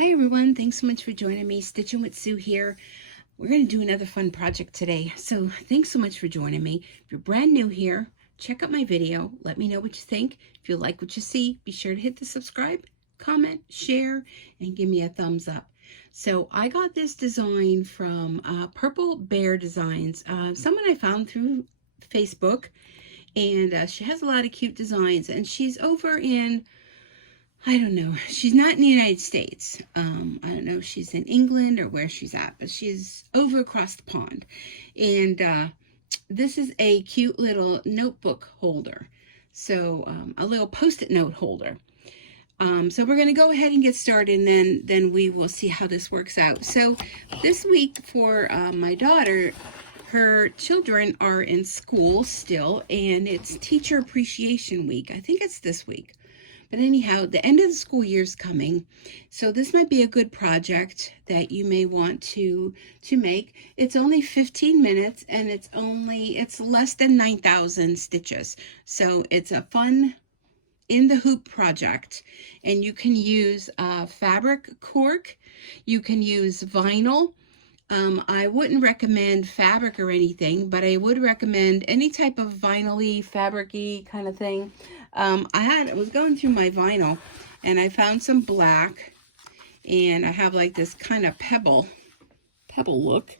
Hi everyone, thanks so much for joining me. Stitching with Sue here. We're going to do another fun project today. So thanks so much for joining me. If you're brand new here, check out my video. Let me know what you think. If you like what you see, be sure to hit the subscribe, comment, share, and give me a thumbs up. So I got this design from Purple Bear Designs. Someone I found through Facebook, and she has a lot of cute designs, and she's over in, I don't know, she's not in the United States. I don't know if she's in England or where she's at, but she's over across the pond. And this is a cute little notebook holder. So a little post-it note holder. So we're going to go ahead and get started, and then we will see how this works out. So this week for my daughter, her children are in school still, and it's Teacher Appreciation Week. I think it's this week. But anyhow, the end of the school year is coming, so this might be a good project that you may want to make. It's only 15 minutes, and it's less than 9,000 stitches. So it's a fun in the hoop project, and you can use fabric cork, you can use vinyl. I wouldn't recommend fabric or anything, but I would recommend any type of vinyl-y, fabric-y kind of thing. I was going through my vinyl, and I found some black, and I have like this kind of pebble look.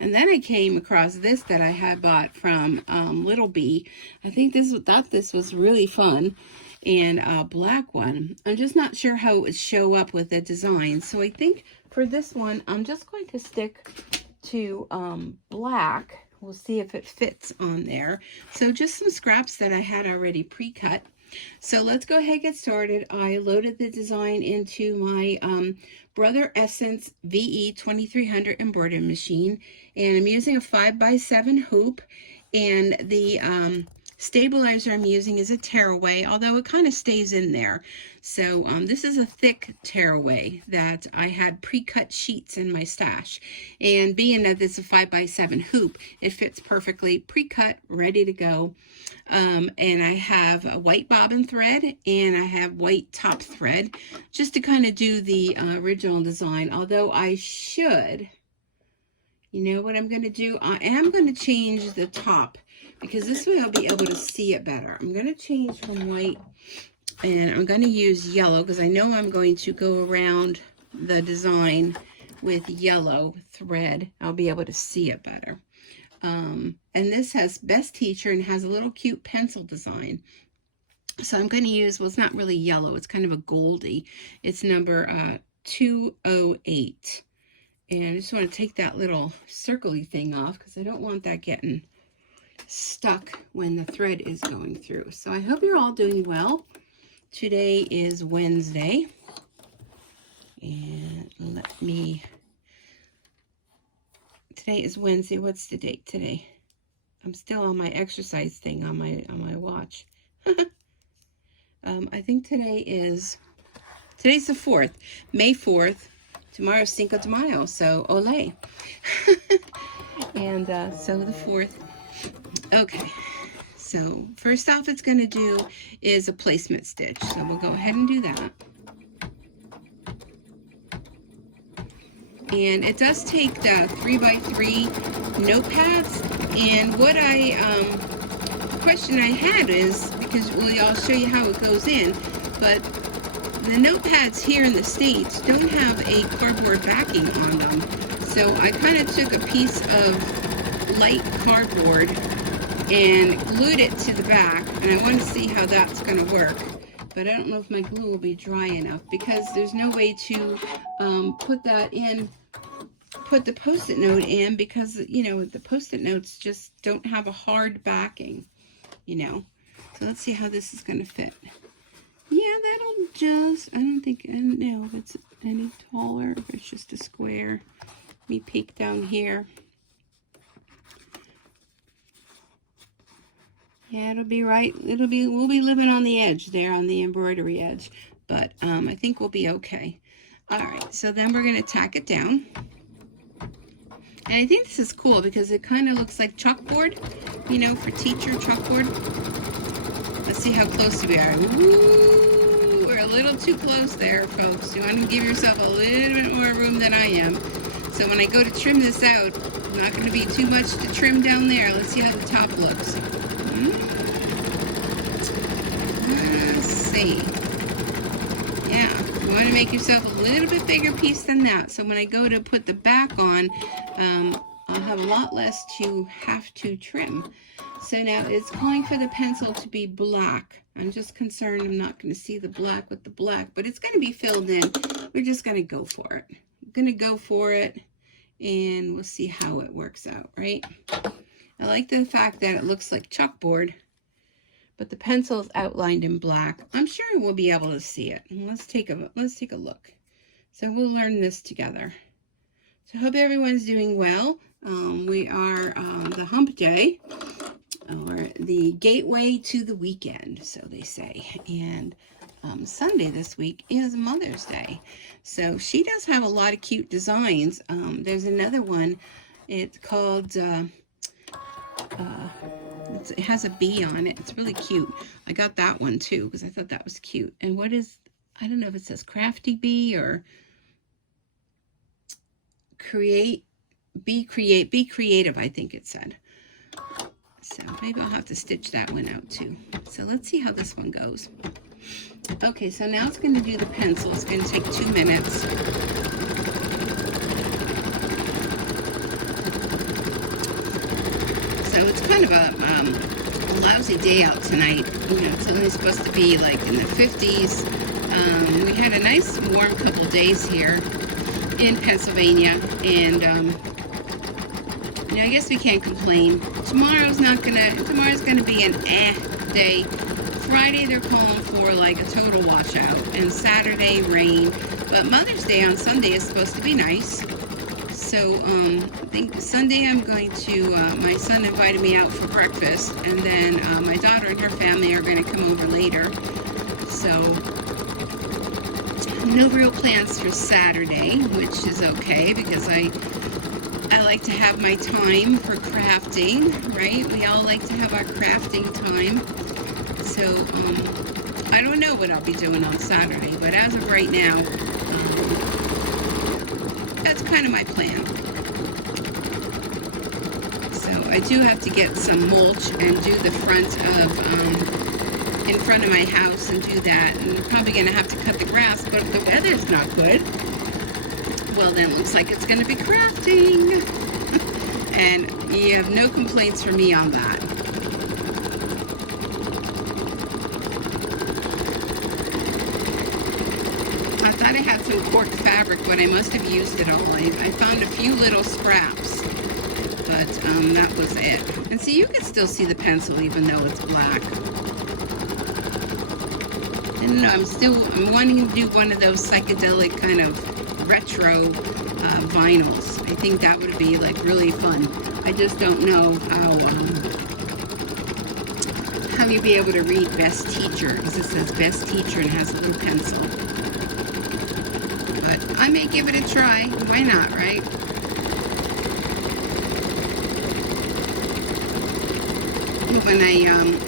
And then I came across this that I had bought from Little Bee. I thought this was really fun, and a black one. I'm just not sure how it would show up with the design. So I think for this one, I'm just going to stick to black. We'll see if it fits on there. So just some scraps that I had already pre-cut. So let's go ahead and get started. I loaded the design into my Brother Essence VE 2300 embroidery machine, and I'm using a 5x7 hoop, and the stabilizer I'm using is a tearaway, although it kind of stays in there. So this is a thick tearaway that I had pre-cut sheets in my stash, and being that it's a 5x7 hoop, it fits perfectly, pre-cut, ready to go. And I have a white bobbin thread, and I have white top thread, just to kind of do the original design. Although I should, you know what I'm going to do? I am going to change the top, because this way I'll be able to see it better. I'm going to change from white, and I'm going to use yellow, because I know I'm going to go around the design with yellow thread. I'll be able to see it better. And this has Best Teacher and has a little cute pencil design. So I'm going to use, well, it's not really yellow, it's kind of a goldy. It's number 208. And I just want to take that little circly thing off, because I don't want that getting stuck when the thread is going through. So I hope you're all doing well. Today is Wednesday, and today is Wednesday. What's the date today? I'm still on my exercise thing on my watch. I think today's the 4th, May 4th. Tomorrow's Cinco de Mayo, so ole. And so the 4th. Okay, so first off it's going to do is a placement stitch. So we'll go ahead and do that. And it does take the 3x3 notepads. And what question I had is, because I'll show you how it goes in, but the notepads here in the States don't have a cardboard backing on them. So I kind of took a piece of light cardboard and glued it to the back, and I want to see how that's going to work. But I don't know if my glue will be dry enough, because there's no way to put the post-it note in, because, you know, the post-it notes just don't have a hard backing, you know. So let's see how this is going to fit. Yeah, that'll just, I don't know if it's any taller, if it's just a square. Let me peek down here. Yeah, it'll be right. We'll be living on the edge there, on the embroidery edge, but I think we'll be okay. All right, so then we're going to tack it down. And I think this is cool, because it kind of looks like chalkboard, you know, for teacher chalkboard. Let's see how close we are. Woo, we're a little too close there, folks. You want to give yourself a little bit more room than I am. So when I go to trim this out, not going to be too much to trim down there. Let's see how the top looks. Let's see. Yeah, you want to make yourself a little bit bigger piece than that. So when I go to put the back on, I'll have a lot less to have to trim. So now it's calling for the pencil to be black. I'm just concerned I'm not going to see the black with the black, but it's going to be filled in. We're just going to go for it. I'm going to go for it, and we'll see how it works out, right? I like the fact that it looks like chalkboard, but the pencil is outlined in black. I'm sure we'll be able to see it. Let's take a look. So we'll learn this together. So I hope everyone's doing well. We are the hump day, or the gateway to the weekend, so they say. And Sunday this week is Mother's Day. So she does have a lot of cute designs. There's another one. It's called, it has a bee on it. It's really cute. I got that one too because I thought that was cute. And what is, I don't know if it says crafty bee or be creative, I think it said. So maybe I'll have to stitch that one out too. So let's see how this one goes. Okay, so now it's going to do the pencil. It's going to take 2 minutes. So it's kind of a lousy day out tonight. You know, it's only supposed to be like in the 50s. We had a nice warm couple days here in Pennsylvania, and you know, I guess we can't complain. Tomorrow's gonna be an day. Friday they're calling for like a total washout, and Saturday rain. But Mother's Day on Sunday is supposed to be nice. So I think Sunday I'm going to, my son invited me out for breakfast, and then my daughter and her family are going to come over later. So no real plans for Saturday, which is okay because I like to have my time for crafting, right? We all like to have our crafting time. So I don't know what I'll be doing on Saturday, but as of right now, that's kind of my plan. So I do have to get some mulch and do the front of, in front of my house and do that. And I'm probably going to have to cut the grass, but if the weather's not good, well then it looks like it's going to be crafting. And you have no complaints from me on that. I thought I had some cork fabric, but I must have used it all. I found a few little scraps, but that was it. And see, you can still see the pencil even though it's black. I don't know, I'm wanting to do one of those psychedelic kind of retro vinyls. I think that would be like really fun. I just don't know how you'd be able to read Best Teacher, because it says Best Teacher and it has a little pencil. But I may give it a try. Why not, right?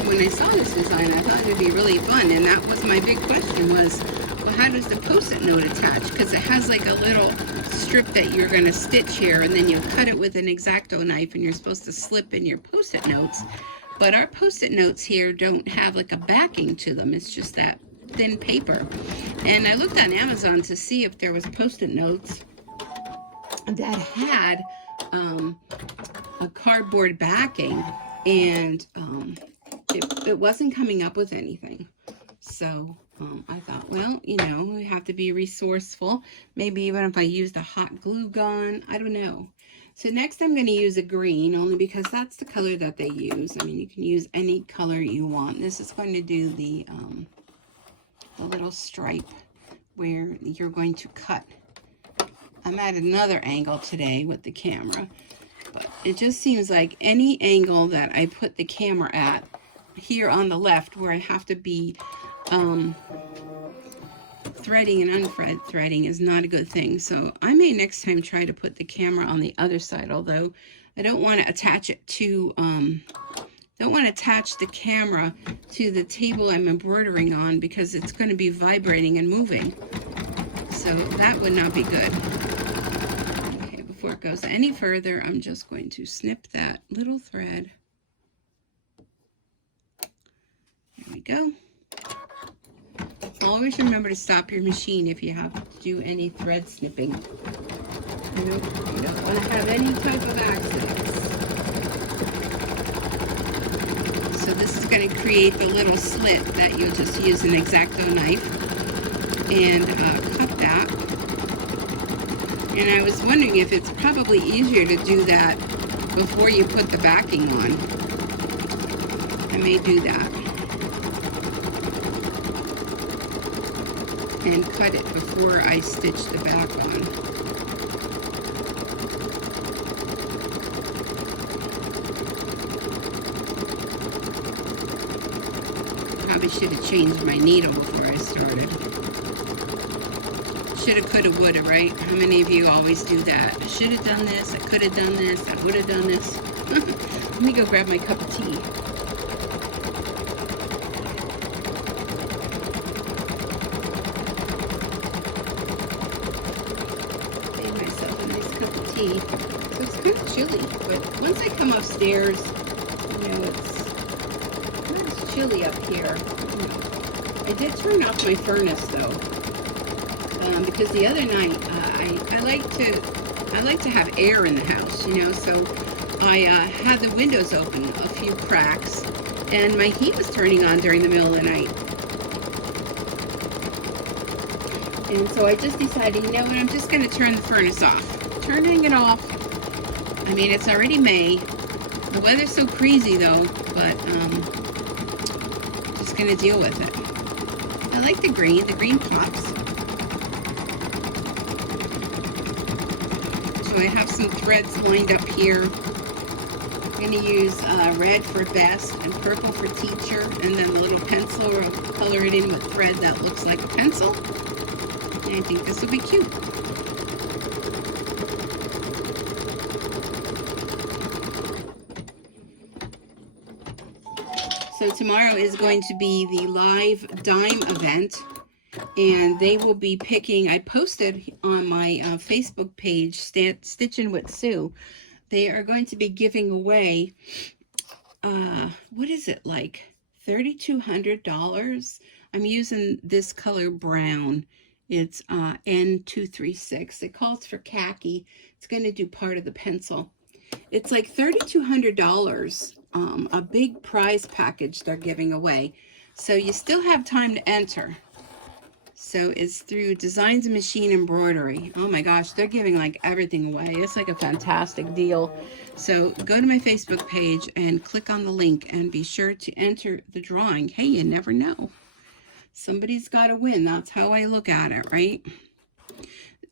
When I saw this design, I thought it would be really fun, and that was my big question was, well, how does the post-it note attach? Because it has like a little strip that you're going to stitch here, and then you cut it with an X-Acto knife, and you're supposed to slip in your post-it notes. But our post-it notes here don't have like a backing to them. It's just that thin paper. And I looked on Amazon to see if there was post-it notes that had a cardboard backing, and it wasn't coming up with anything. So I thought, well, you know, we have to be resourceful. Maybe even if I used a hot glue gun, I don't know. So next I'm going to use a green, only because that's the color that they use. I mean, you can use any color you want. This is going to do the little stripe where you're going to cut. I'm at another angle today with the camera, but it just seems like any angle that I put the camera at here on the left, where I have to be threading and unthreading, is not a good thing. So I may next time try to put the camera on the other side, although I don't want to attach it too don't want to attach the camera to the table I'm embroidering on because it's going to be vibrating and moving. So that would not be good. Okay, before it goes any further, I'm just going to snip that little thread. There we go. Always remember to stop your machine if you have to do any thread snipping. You don't want to have any type of accidents. So this is going to create the little slit that you'll just use an X-Acto knife and cut that. And I was wondering if it's probably easier to do that before you put the backing on. I may do that. And cut it before I stitch the back on. Probably should have changed my needle before I started. Shoulda, coulda, woulda, right? How many of you always do that? I should have done this, I could have done this, I would have done this. Let me go grab my cup of tea. So it's kind of chilly, but once I come upstairs, you know, it's chilly up here. I did turn off my furnace though, because the other night I like to have air in the house, you know. So I had the windows open, a few cracks, and my heat was turning on during the middle of the night. And so I just decided, you know what, I'm just going to turn the furnace off. Turning it off. I mean, it's already May. The weather's so crazy though, but just gonna deal with it. I like the green pops. So I have some threads lined up here. I'm gonna use red for best and purple for teacher, and then a little pencil, or color it in with thread that looks like a pencil. And I think this will be cute. So tomorrow is going to be the live dime event, and they will be picking, I posted on my Facebook page, Stitchin with Sue, they are going to be giving away, what is it, like $3,200? I'm using this color brown. It's N236. It calls for khaki. It's going to do part of the pencil. It's like $3,200. A big prize package they're giving away. So you still have time to enter. So it's through Designs and Machine Embroidery. Oh my gosh, they're giving like everything away. It's like a fantastic deal. So go to my Facebook page and click on the link and be sure to enter the drawing. Hey, you never know. Somebody's got to win. That's how I look at it, right?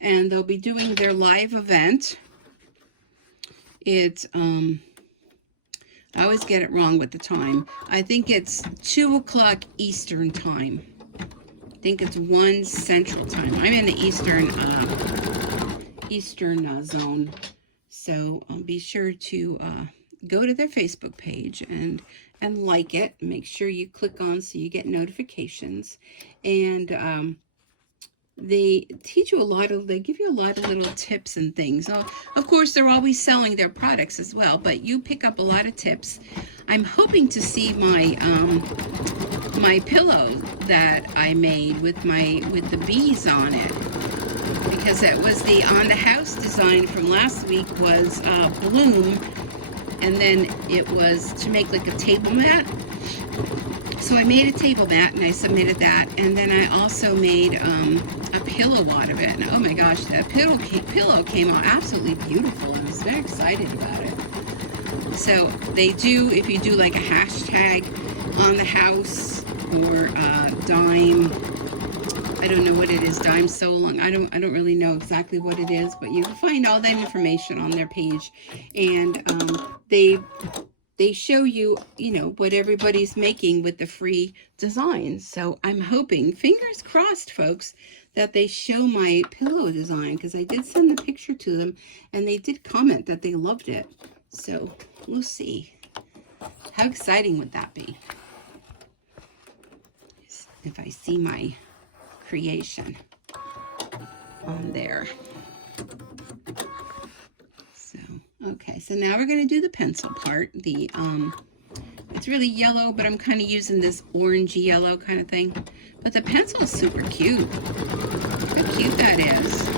And they'll be doing their live event. It's I always get it wrong with the time. I think it's 2 o'clock Eastern time. I think it's 1 Central time. I'm in the Eastern zone. So be sure to go to their Facebook page and like it. Make sure you click on so you get notifications. And they teach you they give you a lot of little tips and things. Of course, they're always selling their products as well, but you pick up a lot of tips. I'm hoping to see my my pillow that I made with the bees on it, because it was the on the house design from last week was bloom, and then it was to make like a table mat. So I made a table mat and I submitted that, and then I also made a pillow out of it. And oh my gosh, that pillow came out absolutely beautiful. I was very excited about it. So they do, if you do like a hashtag on the house or dime, I don't know what it is, dime so long. I don't really know exactly what it is, but you can find all that information on their page, and they show you, you know, what everybody's making with the free designs. So I'm hoping, fingers crossed, folks, that they show my pillow design, because I did send the picture to them and they did comment that they loved it. So we'll see. How exciting would that be? If I see my creation on there. So, okay, so now we're going to do the pencil part. It's really yellow, but I'm kind of using this orangey yellow kind of thing. But the pencil is super cute. Look how cute that is.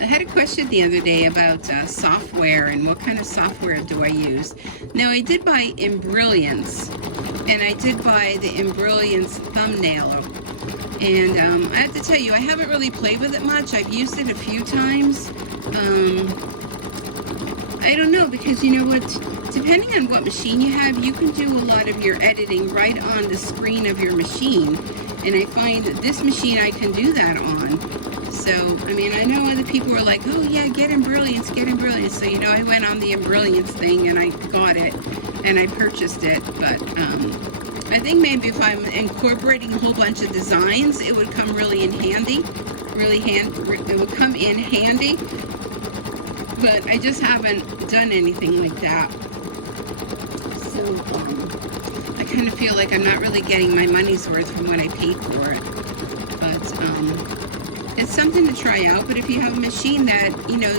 I had a question the other day about software and what kind of software do I use. Now, I did buy Embroidery, and I did buy the Embroidery thumbnailer. And I have to tell you, I haven't really played with it much. I've used it a few times. I don't know, because you know what, depending on what machine you have, you can do a lot of your editing right on the screen of your machine. And I find that this machine I can do that on. So, I mean, I know other people were like, oh yeah, get Embroidery, get Embroidery. So, you know, I went on the Embroidery thing and I got it and I purchased it. But I think maybe if I'm incorporating a whole bunch of designs, it would come really in handy. It would come in handy. But I just haven't done anything like that. So I kind of feel like I'm not really getting my money's worth from what I paid for it. But it's something to try out. But if you have a machine that, you know,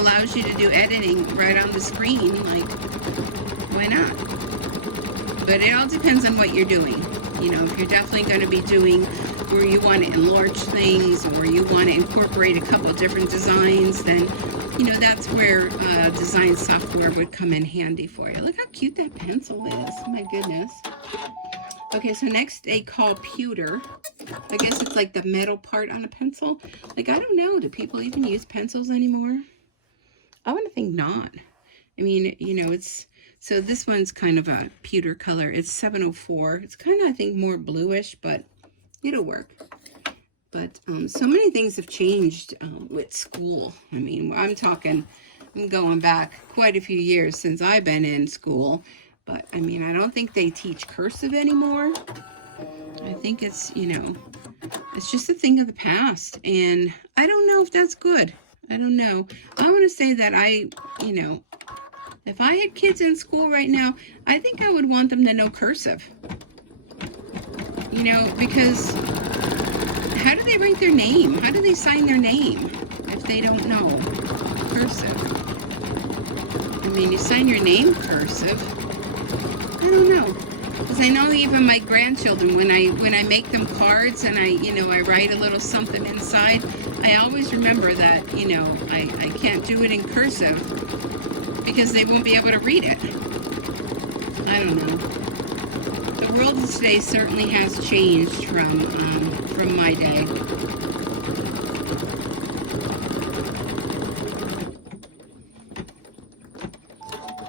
allows you to do editing right on the screen, like, why not? But it all depends on what you're doing. You know, if you're definitely going to be doing where you want to enlarge things or you want to incorporate a couple of different designs, then you know, that's where design software would come in handy for you. Look how cute that pencil is. My goodness. Okay, so next they call pewter. I guess it's like the metal part on a pencil. Like, I don't know. Do people even use pencils anymore? I want to think not. I mean, you know, it's... So this one's kind of a pewter color. It's 704. It's kind of, I think, more bluish, but it'll work. But so many things have changed with school. I mean, I'm going back quite a few years since I've been in school. But, I mean, I don't think they teach cursive anymore. I think it's, you know, it's just a thing of the past. And I don't know if that's good. I don't know. I want to say that you know, if I had kids in school right now, I think I would want them to know cursive. You know, because... how do they write their name? How do they sign their name if they don't know cursive? I mean, you sign your name cursive. I don't know. Because I know even my grandchildren, when I make them cards and I write a little something inside, I always remember that, you know, I can't do it in cursive because they won't be able to read it. I don't know. The world of today certainly has changed from my day.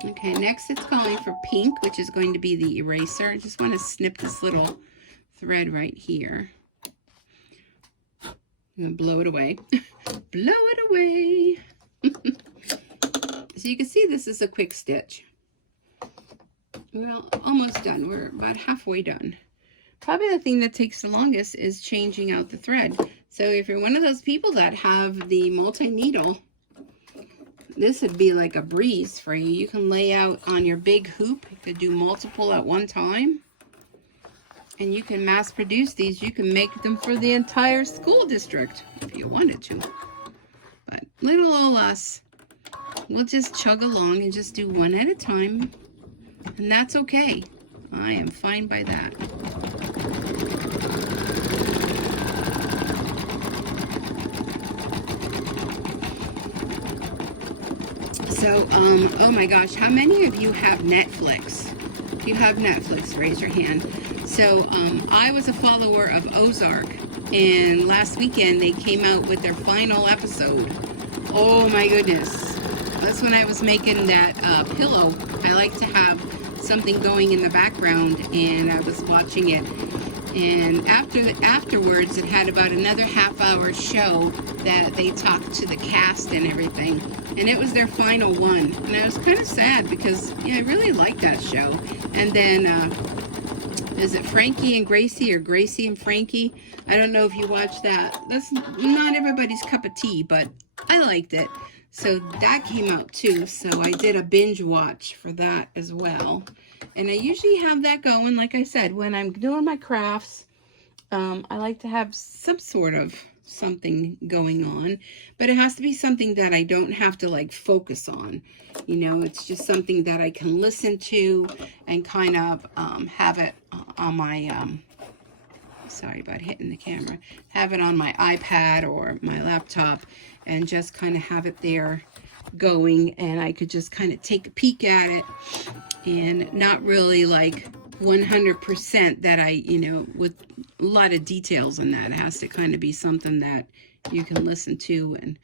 Okay, next it's calling for pink, which is going to be the eraser. I just want to snip this little thread right here. I'm going to blow it away. Blow it away. So you can see this is a quick stitch. We're almost done. We're about halfway done. Probably the thing that takes the longest is changing out the thread. So if you're one of those people that have the multi-needle, this would be like a breeze for you. You can lay out on your big hoop. You could do multiple at one time. And you can mass produce these. You can make them for the entire school district if you wanted to. But little old us, we'll just chug along and just do one at a time. And that's okay. I am fine by that. So, oh my gosh, how many of you have Netflix? If you have Netflix, raise your hand. So, I was a follower of Ozark, and last weekend they came out with their final episode. Oh my goodness. That's when I was making that pillow. I like to have something going in the background, and I was watching it. And afterwards, it had about another half-hour show that they talked to the cast and everything. And it was their final one. And I was kind of sad because, yeah, I really liked that show. And then, is it Frankie and Gracie or Gracie and Frankie? I don't know if you watched that. That's not everybody's cup of tea, but I liked it. So that came out too. So I did a binge watch for that as well. And I usually have that going, like I said, when I'm doing my crafts. I like to have some sort of something going on, but it has to be something that I don't have to like focus on. You know, it's just something that I can listen to and kind of have it on my, sorry about hitting the camera, have it on my iPad or my laptop and just kind of have it there going, and I could just kind of take a peek at it and not really like 100% that I, you know, with a lot of details in that. It has to kind of be something that you can listen to. And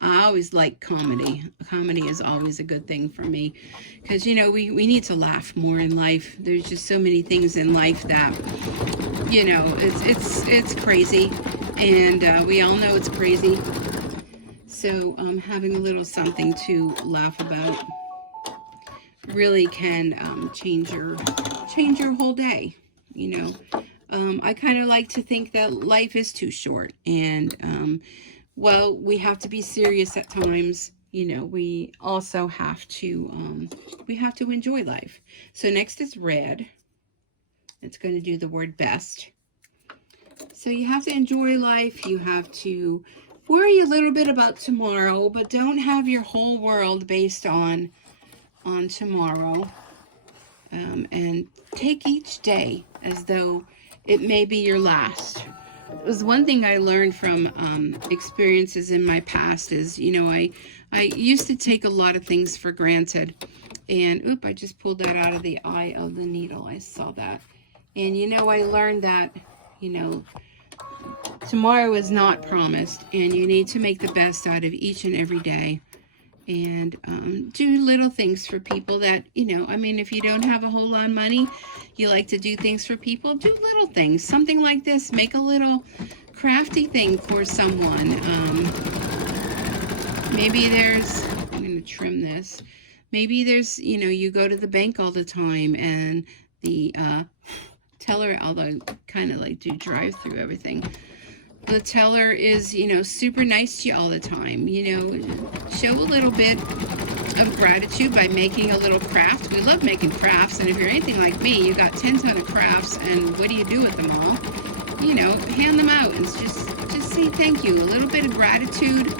I always like comedy. Comedy is always a good thing for me because, you know, we need to laugh more in life. There's just so many things in life that, you know, it's crazy, and we all know it's crazy. So having a little something to laugh about really can change your whole day. You know, I kind of like to think that life is too short, and well, we have to be serious at times. You know, we also have to enjoy life. So next is red. It's going to do the word best. So you have to enjoy life. You have to worry a little bit about tomorrow, but don't have your whole world based on tomorrow. And take each day as though it may be your last. It was one thing I learned from experiences in my past is, you know, I used to take a lot of things for granted. And, oop, I just pulled that out of the eye of the needle. I saw that. And, you know, I learned that, you know, tomorrow is not promised, and you need to make the best out of each and every day. And do little things for people that, you know, I mean, if you don't have a whole lot of money, you like to do things for people, do little things. Something like this, make a little crafty thing for someone. Maybe there's, I'm going to trim this. Maybe there's, you know, you go to the bank all the time and the teller, although I kind of like to drive through everything. The teller is, you know, super nice to you all the time. You know, show a little bit of gratitude by making a little craft. We love making crafts, and if you're anything like me, you got 10 ton of crafts, and what do you do with them all? You know, hand them out and just say thank you. A little bit of gratitude,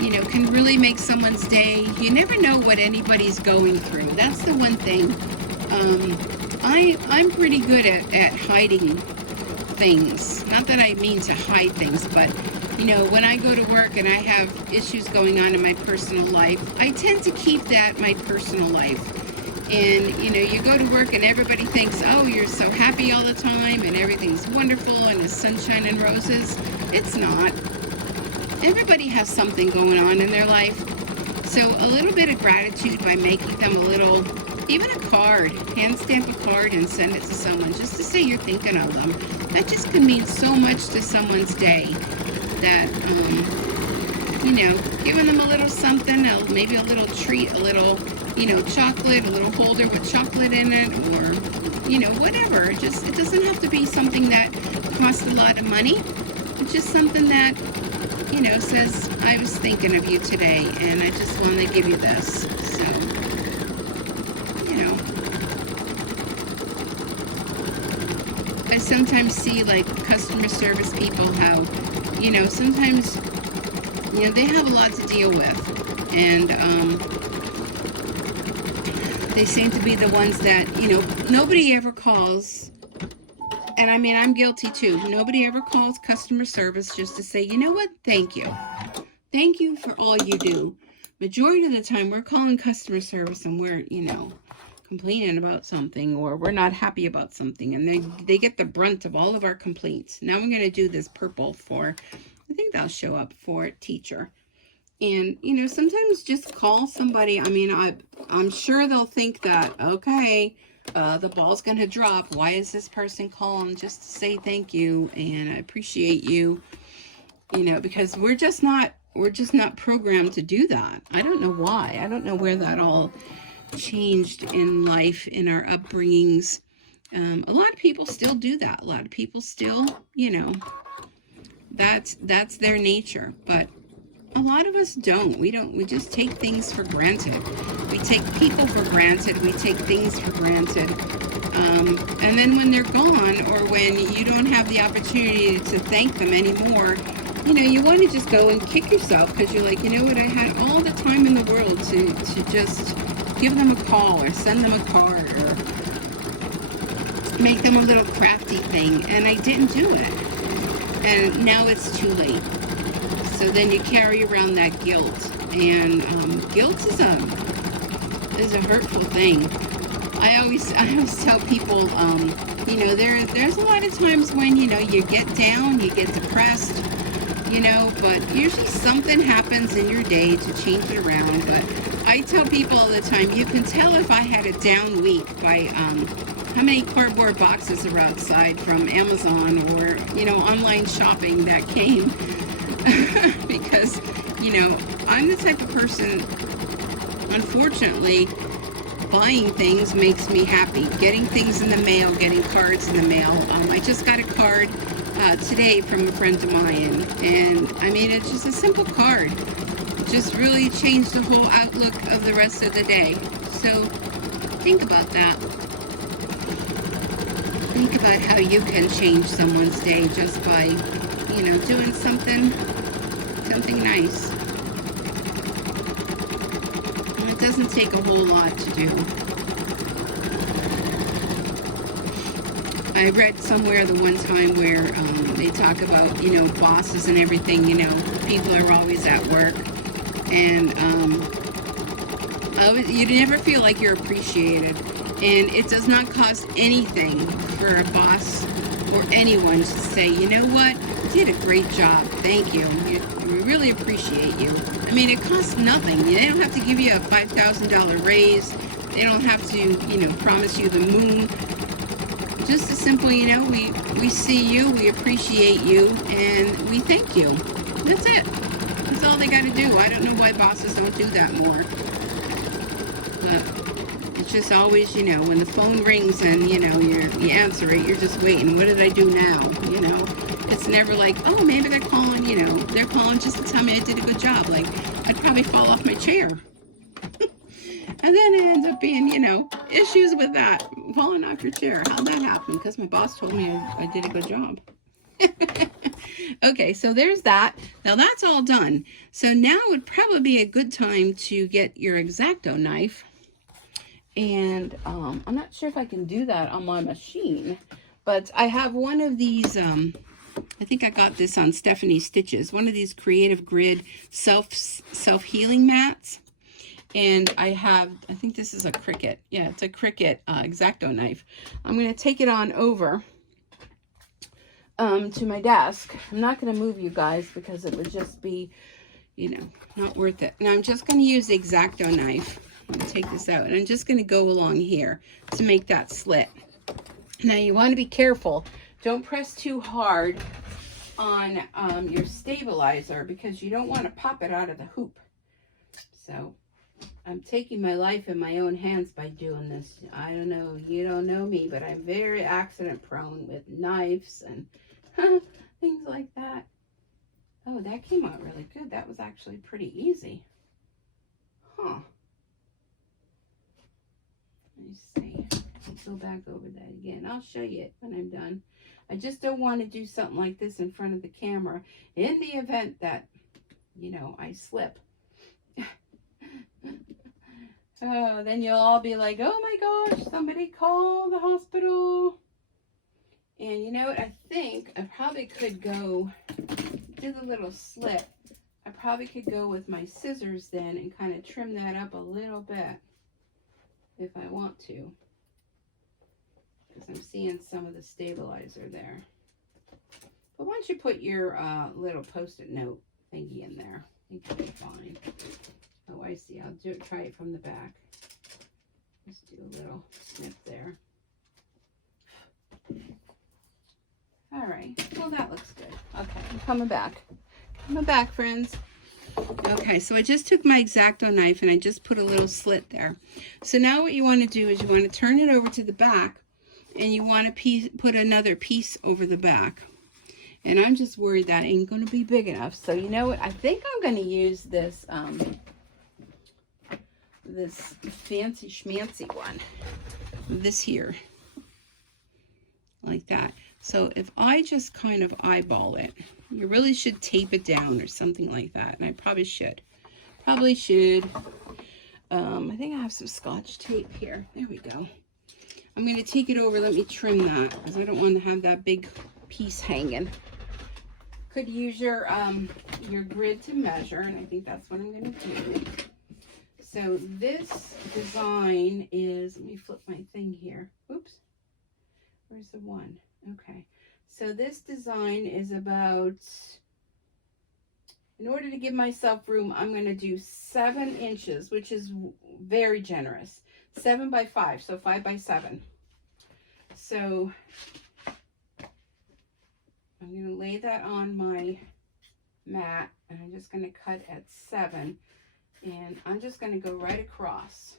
you know, can really make someone's day. You never know what anybody's going through. That's the one thing. I'm pretty good at hiding things. Not that I mean to hide things, but you know, when I go to work and I have issues going on in my personal life, I tend to keep that my personal life. And you know, you go to work and everybody thinks, oh, you're so happy all the time and everything's wonderful and it's sunshine and roses. It's not. Everybody has something going on in their life. So a little bit of gratitude by making them a little, even a card, hand stamp a card and send it to someone just to say you're thinking of them. That just can mean so much to someone's day that, you know, giving them a little something, maybe a little treat, a little, you know, chocolate, a little holder with chocolate in it, or, you know, whatever. Just, it doesn't have to be something that costs a lot of money. It's just something that, you know, says, I was thinking of you today and I just want to give you this. So, I sometimes see like customer service people how, you know, sometimes, you know, they have a lot to deal with, and they seem to be the ones that, you know, nobody ever calls, and I mean, I'm guilty too. Nobody ever calls customer service just to say, you know what, thank you. Thank you for all you do. Majority of the time, we're calling customer service and we're, you know, complaining about something, or we're not happy about something, and they get the brunt of all of our complaints. Now I'm going to do this purple for, I think that'll show up for teacher. And, you know, sometimes just call somebody. I mean, I'm sure they'll think that, okay, the ball's going to drop. Why is this person calling just to say thank you and I appreciate you? You know, because we're just not programmed to do that. I don't know why. I don't know where that all changed in life, in our upbringings. A lot of people still do that. A lot of people still, you know, that's their nature. But a lot of us don't. We just take things for granted. We take people for granted. We take things for granted. And then when they're gone, or when you don't have the opportunity to thank them anymore, you know, you want to just go and kick yourself, because you're like, you know what, I had all the time in the world to just give them a call, or send them a card, or make them a little crafty thing, and I didn't do it. And now it's too late. So then you carry around that guilt, and guilt is a hurtful thing. I always tell people, you know, there's a lot of times when, you know, you get down, you get depressed, you know, but usually something happens in your day to change it around. But I tell people all the time, you can tell if I had a down week by how many cardboard boxes are outside from Amazon, or, you know, online shopping that came. Because, you know, I'm the type of person, unfortunately, buying things makes me happy. Getting things in the mail, getting cards in the mail. I just got a card today from a friend of mine, and I mean, it's just a simple card. It just really changed the whole outlook of the rest of the day. So think about that. Think about how you can change someone's day just by, you know, doing something nice. And it doesn't take a whole lot to do. I read somewhere the one time where they talk about, you know, bosses and everything, you know, people are always at work, and you never feel like you're appreciated, and it does not cost anything for a boss or anyone to say, you know what, you did a great job, thank you, we really appreciate you. I mean, it costs nothing. They don't have to give you a $5,000 raise. They don't have to, you know, promise you the moon. Just a simple, you know, we see you, we appreciate you, and we thank you. That's it. That's all they got to do. I don't know why bosses don't do that more. But it's just always, you know, when the phone rings and, you know, you answer it, you're just waiting. What did I do now? You know, it's never like, oh, maybe they're calling, you know, they're calling just to tell me I did a good job. Like, I'd probably fall off my chair. And then it ends up being, you know, issues with that, falling off your chair. How'd that happen? Because my boss told me I did a good job. Okay, so there's that. Now that's all done. So now would probably be a good time to get your X-Acto knife. And I'm not sure if I can do that on my machine, but I have one of these, I think I got this on Stephanie's Stitches, one of these Creative Grid self-healing mats. And I think this is a Cricut. Yeah, it's a Cricut X-Acto knife. I'm going to take it on over to my desk. I'm not going to move you guys because it would just be, you know, not worth it. And I'm just going to use the X-Acto knife. I'm going to take this out. And I'm just going to go along here to make that slit. Now, you want to be careful. Don't press too hard on your stabilizer, because you don't want to pop it out of the hoop. So I'm taking my life in my own hands by doing this. I don't know, you don't know me, but I'm very accident prone with knives and things like that. Oh, that came out really good. That was actually pretty easy. Huh. Let me see. Let's go back over that again. I'll show you it when I'm done. I just don't want to do something like this in front of the camera in the event that, you know, I slip. Oh, then you'll all be like, oh my gosh, somebody call the hospital. And you know what? I think I probably could go do the little slit. I probably could go with my scissors then and kind of trim that up a little bit if I want to. Because I'm seeing some of the stabilizer there. But once you put your little post-it note thingy in there, I think you'll be fine. Oh, I see. I'll try it from the back. Just do a little snip there. All right. Well, that looks good. Okay, I'm coming back. Coming back, friends. Okay, so I just took my X-Acto knife and I just put a little slit there. So now what you want to do is you want to turn it over to the back, and you want to put another piece over the back. And I'm just worried that ain't going to be big enough. So you know what? I think I'm going to use this, this fancy schmancy one. This here. Like that. So if I just kind of eyeball it, you really should tape it down or something like that. And I probably should. Probably should. I think I have some Scotch tape here. There we go. I'm going to take it over. Let me trim that because I don't want to have that big piece hanging. Could use your grid to measure, and I think that's what I'm going to do. So this design is, let me flip my thing here. Oops. Where's the one? Okay. So this design is about, in order to give myself room, I'm going to do 7 inches, which is very generous. 7 by 5, so 5 by 7. So I'm going to lay that on my mat, and I'm just going to cut at 7, and I'm just going to go right across.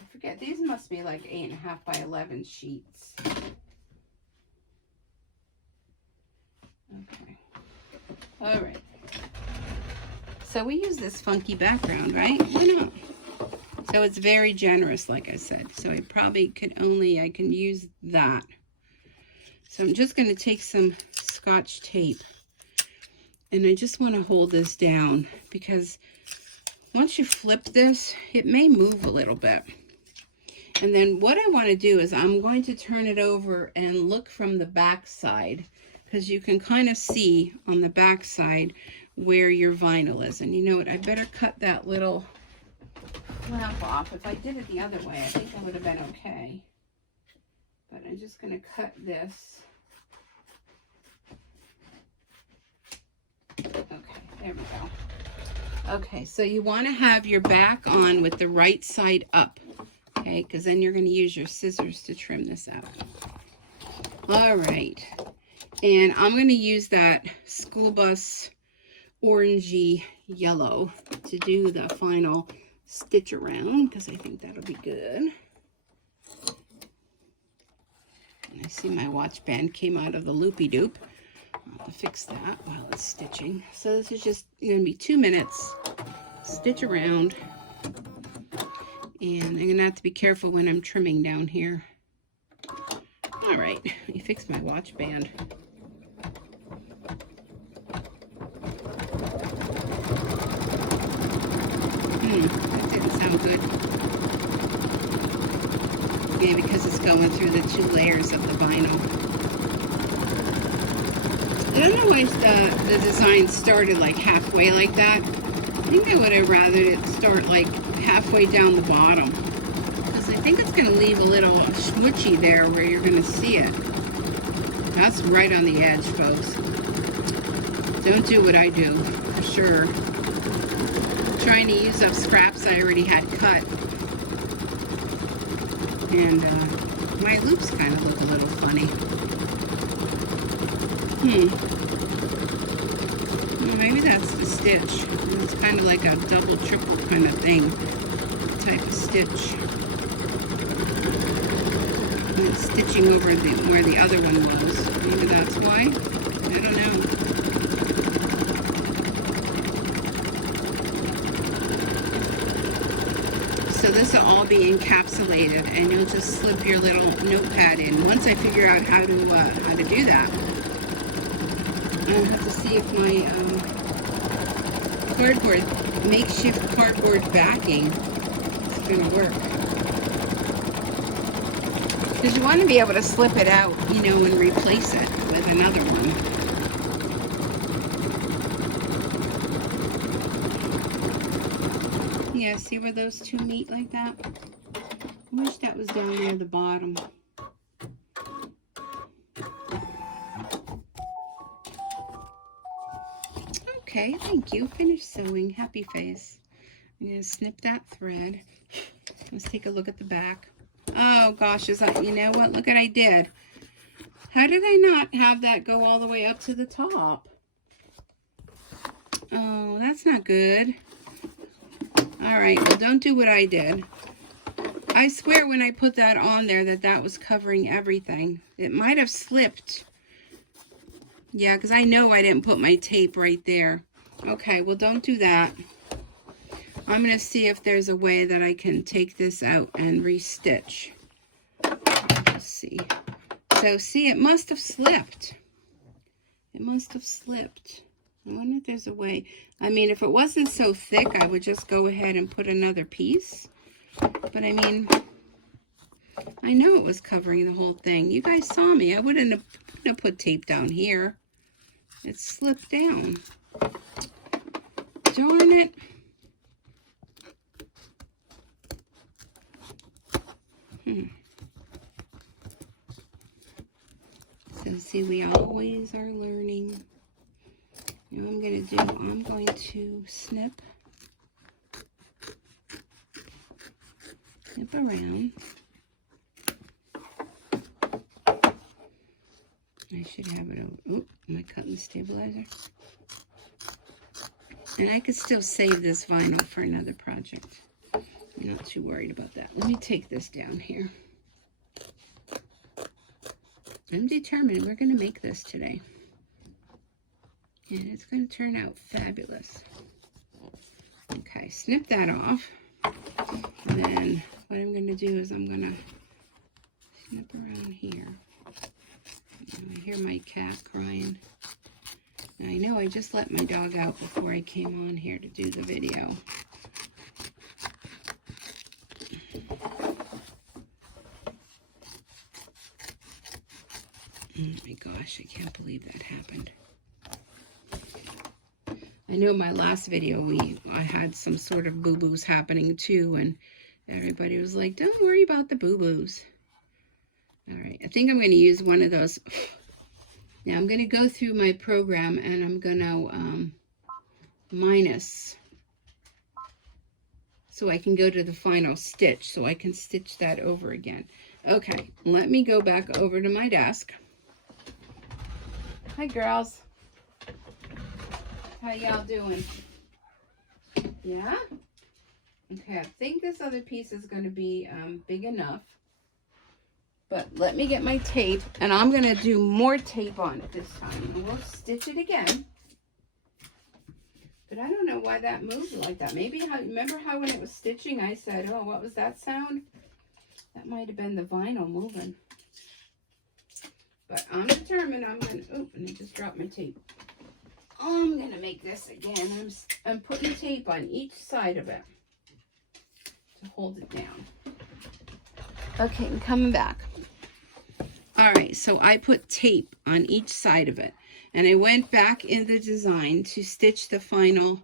I forget, these must be like 8.5 by 11 sheets. Okay. All right. So we use this funky background, right? Why not? So it's very generous, like I said. So I probably could only, I can use that. So I'm just going to take some Scotch tape. And I just want to hold this down because once you flip this, it may move a little bit. And then what I want to do is I'm going to turn it over and look from the back side, because you can kind of see on the back side where your vinyl is. And you know what, I better cut that little flap off. If I did it the other way, I think that would have been okay. But I'm just going to cut this. Okay, there we go. Okay, so you want to have your back on with the right side up. Okay, because then you're going to use your scissors to trim this out. All right. And I'm going to use that school bus orangey yellow to do the final stitch around, because I think that'll be good. And I see my watch band came out of the loopy-doop. I'll have to fix that while it's stitching. So this is just going to be 2 minutes. Stitch around. And I'm going to have to be careful when I'm trimming down here. All right, let me fix my watch band. That didn't sound good. Maybe because it's going through the 2 layers of the vinyl. I don't know why the design started like halfway like that. I think I would have rather it start like halfway down the bottom, because I think it's going to leave a little smoochy there where you're going to see it. That's right on the edge, folks. Don't do what I do, for sure. I'm trying to use up scraps I already had cut. And my loops kind of look a little funny. Well, maybe that's the stitch. It's kind of like a double, triple kind of thing. Type of stitch. And it's stitching over where the other one was. Maybe that's why. I don't know. So this will all be encapsulated, and you'll just slip your little notepad in. Once I figure out how to do that, I'll have to see if my makeshift cardboard backing is going to work. Because you want to be able to slip it out, you know, and replace it with another one. Yeah, see where those 2 meet like that? I wish that was down near the bottom. Okay, thank you. Finished sewing. Happy face. I'm going to snip that thread. Let's take a look at the back. Oh gosh, you know what? Look what I did. How did I not have that go all the way up to the top? Oh, that's not good. All right, well, don't do what I did. I swear when I put that on there that was covering everything. It might have slipped Yeah, because I know I didn't put my tape right there. Okay, well, don't do that. I'm going to see if there's a way that I can take this out and restitch. Let's see. So, see, it must have slipped. It must have slipped. I wonder if there's a way. I mean, if it wasn't so thick, I would just go ahead and put another piece. But, I mean, I know it was covering the whole thing. You guys saw me. I wouldn't have put tape down here. It slipped down. Darn it. So see, we always are learning. Now I'm going to snip around. I should have it over. Oh, am I cutting the stabilizer? And I could still save this vinyl for another project. I'm not too worried about that. Let me take this down here. I'm determined we're going to make this today. And it's going to turn out fabulous. Okay, snip that off. And then what I'm going to do is I'm going to snip around here. I hear my cat crying. Now, I know I just let my dog out before I came on here to do the video. Oh my gosh, I can't believe that happened. I know my last video I had some sort of boo-boos happening too, and everybody was like, don't worry about the boo-boos. Alright, I think I'm going to use one of those. Now I'm going to go through my program and I'm going to minus so I can go to the final stitch, so I can stitch that over again. Okay, let me go back over to my desk. Hi girls. How y'all doing? Yeah? Okay, I think this other piece is going to be big enough. But let me get my tape, and I'm going to do more tape on it this time. And we'll stitch it again. But I don't know why that moved like that. Maybe, remember how when it was stitching, I said, oh, what was that sound? That might have been the vinyl moving. But I'm determined I'm going to, oh, and I just dropped my tape. I'm going to make this again. I'm putting tape on each side of it to hold it down. Okay, I'm coming back. All right, so I put tape on each side of it. And I went back in the design to stitch the final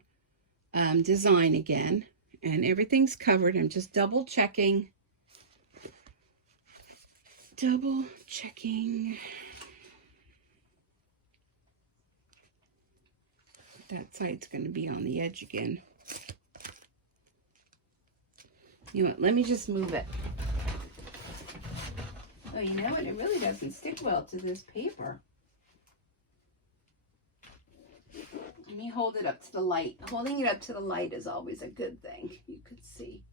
design again. And everything's covered. I'm just double checking. Double checking. That side's going to be on the edge again. You know what? Let me just move it. Oh, you know what? It really doesn't stick well to this paper. Let me hold it up to the light. Holding it up to the light is always a good thing. You could see.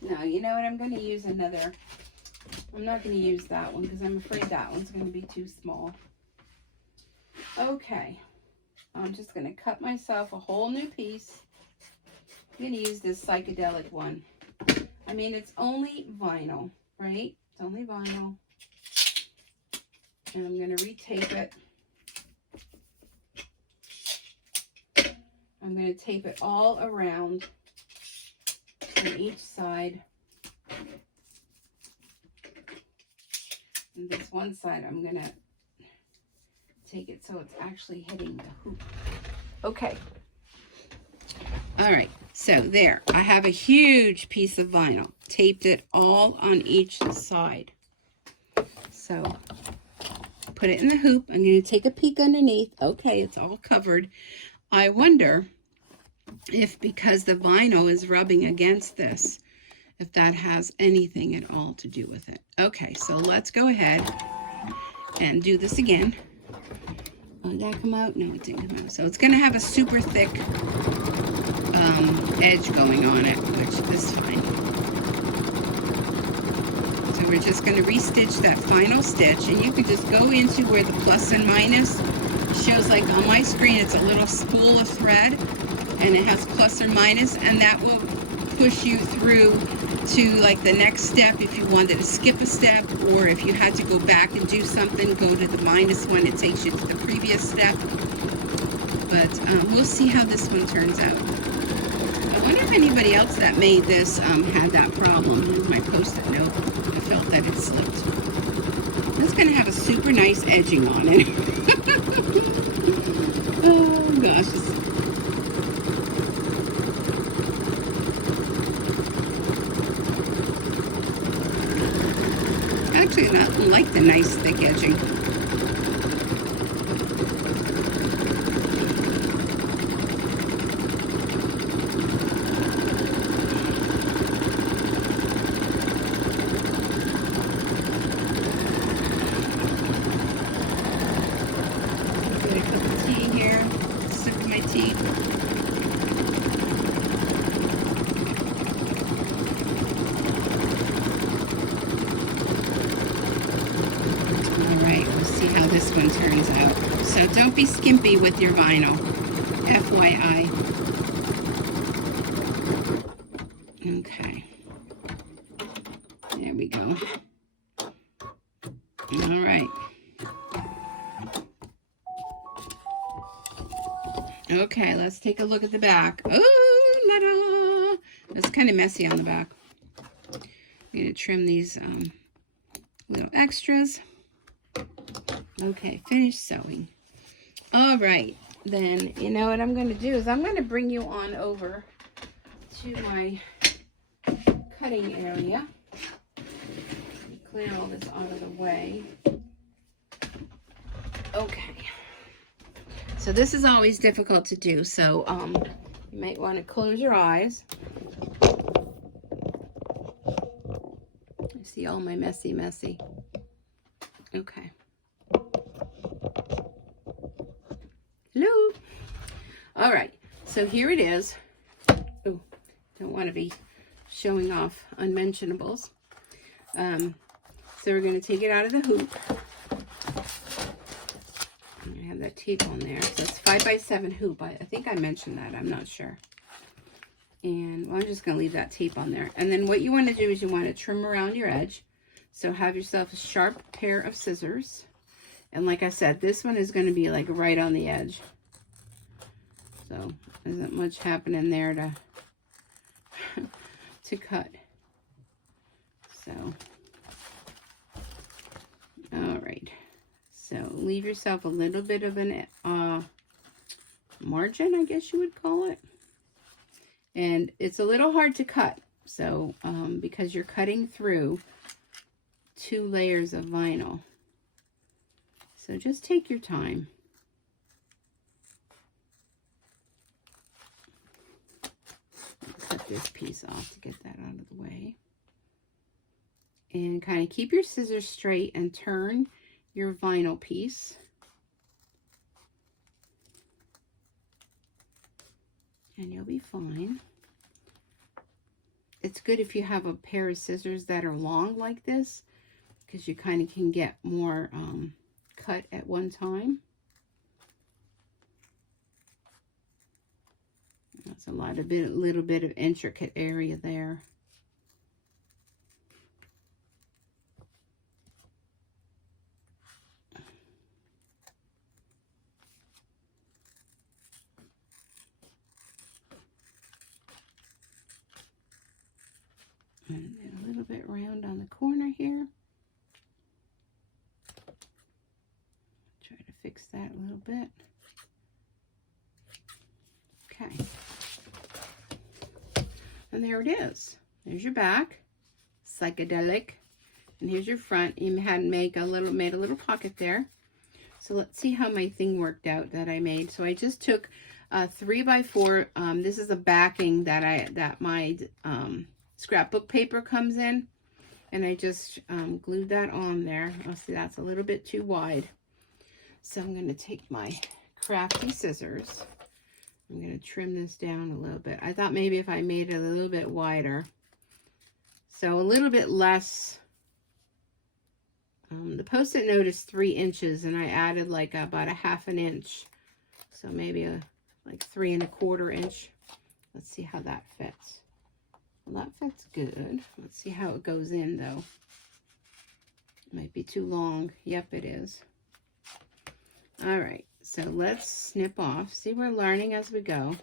No, you know what? I'm going to use another. I'm not going to use that one because I'm afraid that one's going to be too small. Okay. I'm just going to cut myself a whole new piece. I'm going to use this psychedelic one. I mean, it's only vinyl, right? It's only vinyl. And I'm going to retape it. I'm going to tape it all around on each side. And this one side, I'm going to take it so it's actually hitting the hoop. Okay. All right. So there, I have a huge piece of vinyl. Taped it all on each side. So put it in the hoop. I'm going to take a peek underneath. Okay, it's all covered. I wonder if because the vinyl is rubbing against this, if that has anything at all to do with it. Okay, so let's go ahead and do this again. Oh, did that come out? No, it didn't come out. So it's going to have a super thick edge going on it, which is fine. So we're just going to restitch that final stitch, and you can just go into where the plus and minus shows like on my screen, it's a little spool of thread, and it has plus or minus, and that will push you through to like the next step if you wanted to skip a step, or if you had to go back and do something, go to the minus one, it takes you to the previous step. But we'll see how this one turns out. I wonder if anybody else that made this had that problem. Here's my post-it note. I felt that it slipped. It's going to have a super nice edging on it. Oh gosh. Actually, I like the nice thick edging. This one turns out. So don't be skimpy with your vinyl, FYI. Okay. There we go. All right. Okay, let's take a look at the back. Oh, la-da! It's kind of messy on the back. I'm going to trim these little extras. Okay, finished sewing. All right, then you know what I'm going to do is I'm going to bring you on over to my cutting area. Clear all this out of the way. Okay. So this is always difficult to do, so you might want to close your eyes. I see all my messy. Okay. Hello. All right, so here it is. Oh, don't want to be showing off unmentionables. So we're going to take it out of the hoop. I have that tape on there. So it's 5x7 hoop. I think I mentioned that. I'm not sure. And well, I'm just going to leave that tape on there. And then what you want to do is you want to trim around your edge. So have yourself a sharp pair of scissors. And like I said, this one is going to be like right on the edge. So there isn't much happening there to cut. So, all right. So leave yourself a little bit of an margin, I guess you would call it. And it's a little hard to cut. So because you're cutting through 2 layers of vinyl. So just take your time. Cut this piece off to get that out of the way. And kind of keep your scissors straight and turn your vinyl piece. And you'll be fine. It's good if you have a pair of scissors that are long like this, because you kind of can get more cut at one time. That's a little bit of intricate area there. And then a little bit round on the corner here. Try to fix that a little bit. Okay. And there it is. There's your back. Psychedelic. And here's your front. You had made a little pocket there. So let's see how my thing worked out that I made. So I just took 3x4. This is a backing that my scrapbook paper comes in, and I just glued that on there. Oh, see, that's a little bit too wide. So I'm going to take my crafty scissors. I'm going to trim this down a little bit. I thought maybe if I made it a little bit wider, so a little bit less. The post-it note is 3 inches, and I added like about a 1/2 inch So maybe like 3 1/4 inch. Let's see how that fits. Well, that fits good. Let's see how it goes in though. Might be too long. Yep, it is. All right, so let's snip off. See, we're learning as we go.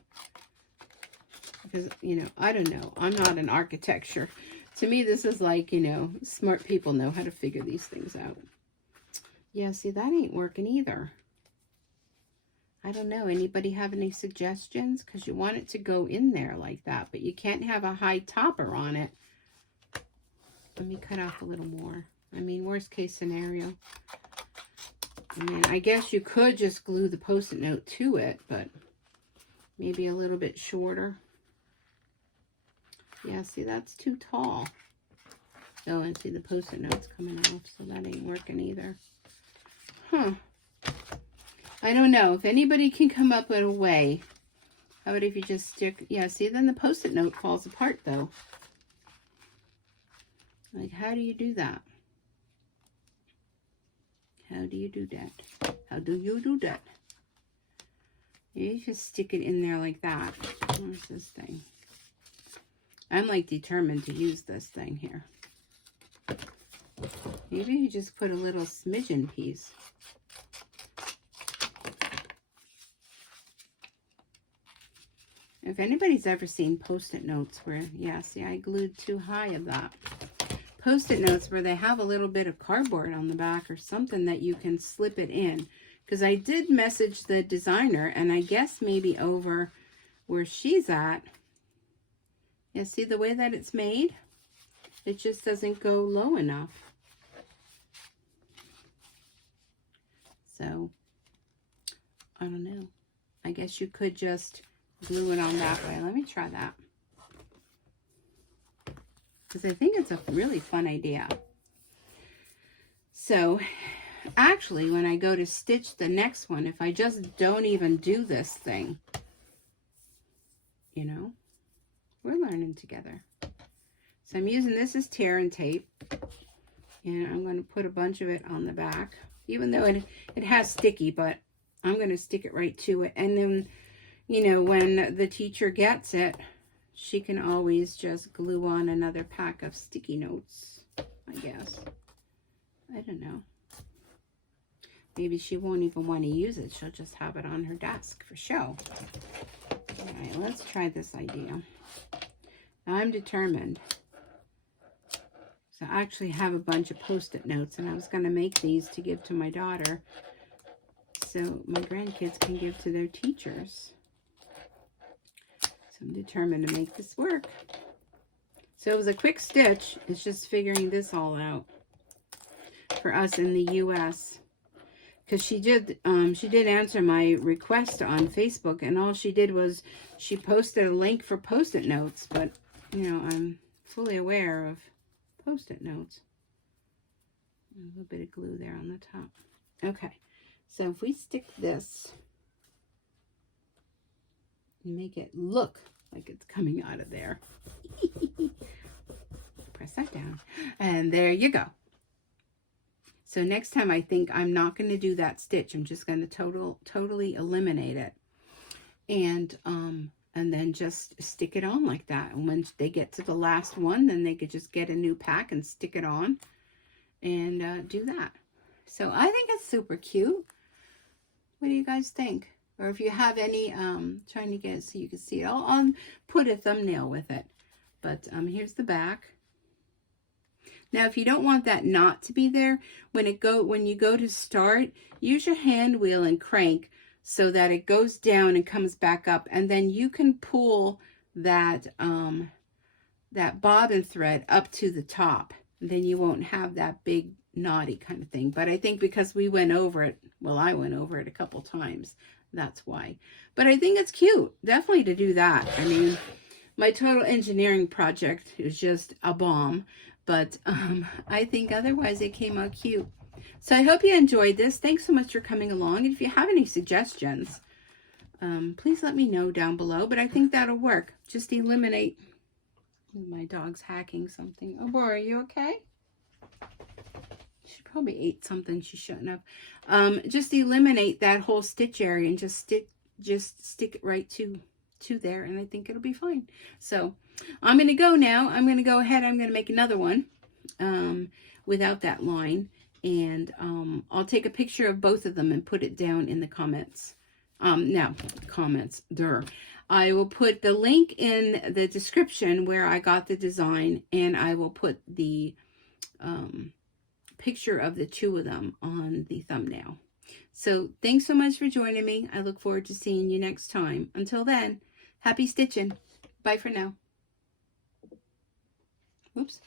Because, you know, I don't know. I'm not an architecture. To me, this is like, you know, smart people know how to figure these things out. Yeah, see, that ain't working either. I don't know. Anybody have any suggestions? Because you want it to go in there like that, but you can't have a high topper on it. Let me cut off a little more. I mean, worst case scenario. I mean, I guess you could just glue the Post-it note to it, but maybe a little bit shorter. Yeah, see, that's too tall. Oh, and see, the Post-it note's coming off, so that ain't working either. Huh. I don't know. If anybody can come up with a way. How about if you just stick... Yeah, see, then the Post-it note falls apart, though. Like, how do you do that? How do you do that? How do you do that? You just stick it in there like that. Where's this thing? I'm like determined to use this thing here. Maybe you just put a little smidgen piece. If anybody's ever seen Post-it notes where, yeah, see, I glued too high of that. Post-it notes where they have a little bit of cardboard on the back or something that you can slip it in. Because I did message the designer, and I guess maybe over where she's at, yeah, see the way that it's made? It just doesn't go low enough. So, I don't know. I guess you could just glue it on that way. Let me try that. Because I think it's a really fun idea. So, actually, when I go to stitch the next one, if I just don't even do this thing, you know, we're learning together. So I'm using this as tear and tape, and I'm going to put a bunch of it on the back, even though it has sticky, but I'm going to stick it right to it. And then, you know, when the teacher gets it, she can always just glue on another pack of sticky notes, I guess. I don't know. Maybe she won't even want to use it. She'll just have it on her desk for show. All right, let's try this idea. I'm determined. So I actually have a bunch of Post-it notes, and I was going to make these to give to my daughter so my grandkids can give to their teachers. So I'm determined to make this work. So it was a quick stitch. It's just figuring this all out for us in the U.S. Because she did answer my request on Facebook, and all she did was she posted a link for Post-it notes. But, you know, I'm fully aware of Post-it notes. A little bit of glue there on the top. Okay, so if we stick this and make it look like it's coming out of there. Press that down, and there you go. So next time, I think I'm not going to do that stitch. I'm just going to totally eliminate it. And then just stick it on like that. And when they get to the last one, then they could just get a new pack and stick it on and do that. So I think it's super cute. What do you guys think? Or if you have any, trying to get it so you can see it. I'll put a thumbnail with it. But here's the back. Now, if you don't want that knot to be there, when you go to start, use your hand wheel and crank so that it goes down and comes back up, and then you can pull that that bobbin thread up to the top. Then you won't have that big knotty kind of thing. But I think because we went over it, well, I went over it a couple times, that's why. But I think it's cute, definitely, to do that. I mean, my total engineering project is just a bomb. But I think otherwise it came out cute. So I hope you enjoyed this. Thanks so much for coming along. And if you have any suggestions, please let me know down below. But I think that'll work. Just eliminate... My dog's hacking something. Oh, boy, are you okay? She probably ate something she shouldn't have. Just eliminate that whole stitch area and just just stick it right to there, and I think it'll be fine. So I'm going to go now. I'm going to go ahead. I'm going to make another one without that line, and I'll take a picture of both of them and put it down in the comments. No, comments, I will put the link in the description where I got the design, and I will put the picture of the two of them on the thumbnail. So thanks so much for joining me. I look forward to seeing you next time. Until then, happy stitching. Bye for now. Oops.